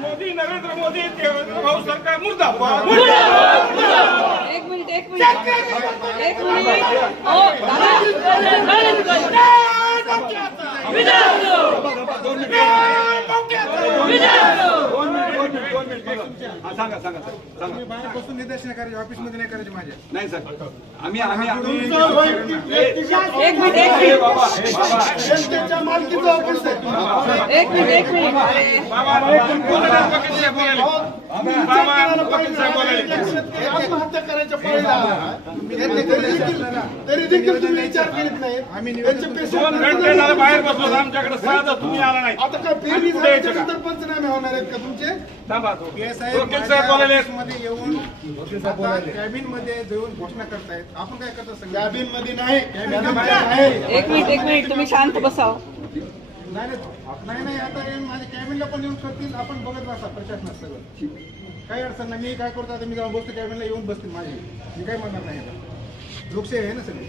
मोदी नरेंद्र मोदी भाऊ सरकार मुर्दाबाद. मिनिट. हो एक मिनिट एक मिनिट हो सांगा सांगा सर सांगा बाहेरपासून निदर्शन करायचे ऑफिसमध्ये नाही करायचे माझ्या नाही सर आम्ही आम्ही एक मिनिट एक ए, मिनिट बाबा ए, बाबा जनतेच्या मालकीचं ऑफिस आहे एक मिनिट एक मिनिट आत्महत्या करायच्या तरी देखील तुम्ही विचार करीत नाही झाले बाहेर बसलो आमच्याकडे तुम्ही आला नाही आता काय पेरणी? झाल्यानंतर पंचनामे होणार आहेत का तुमचे मध्ये येऊन कॅबिनमध्ये येऊन घोषणा करतायत आपण काय करतो कॅबिनमध्ये नाही एक मिनिट एक मिनिट तुम्ही शांत बसाव नाही नाही नाही आता माझ्या कॅबिनला पण येऊन करतील आपण बघत बसा प्रशासनात सगळं काही अडचण नाही मी काय करतो आता मी जाऊन बसतो कॅबिनला येऊन बसतील माझी मी काय म्हणणार नाही लोकशाही आहे ना सगळी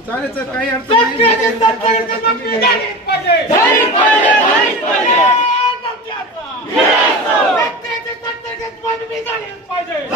चालेल काही अडचण नाही झालीच पाहिजे.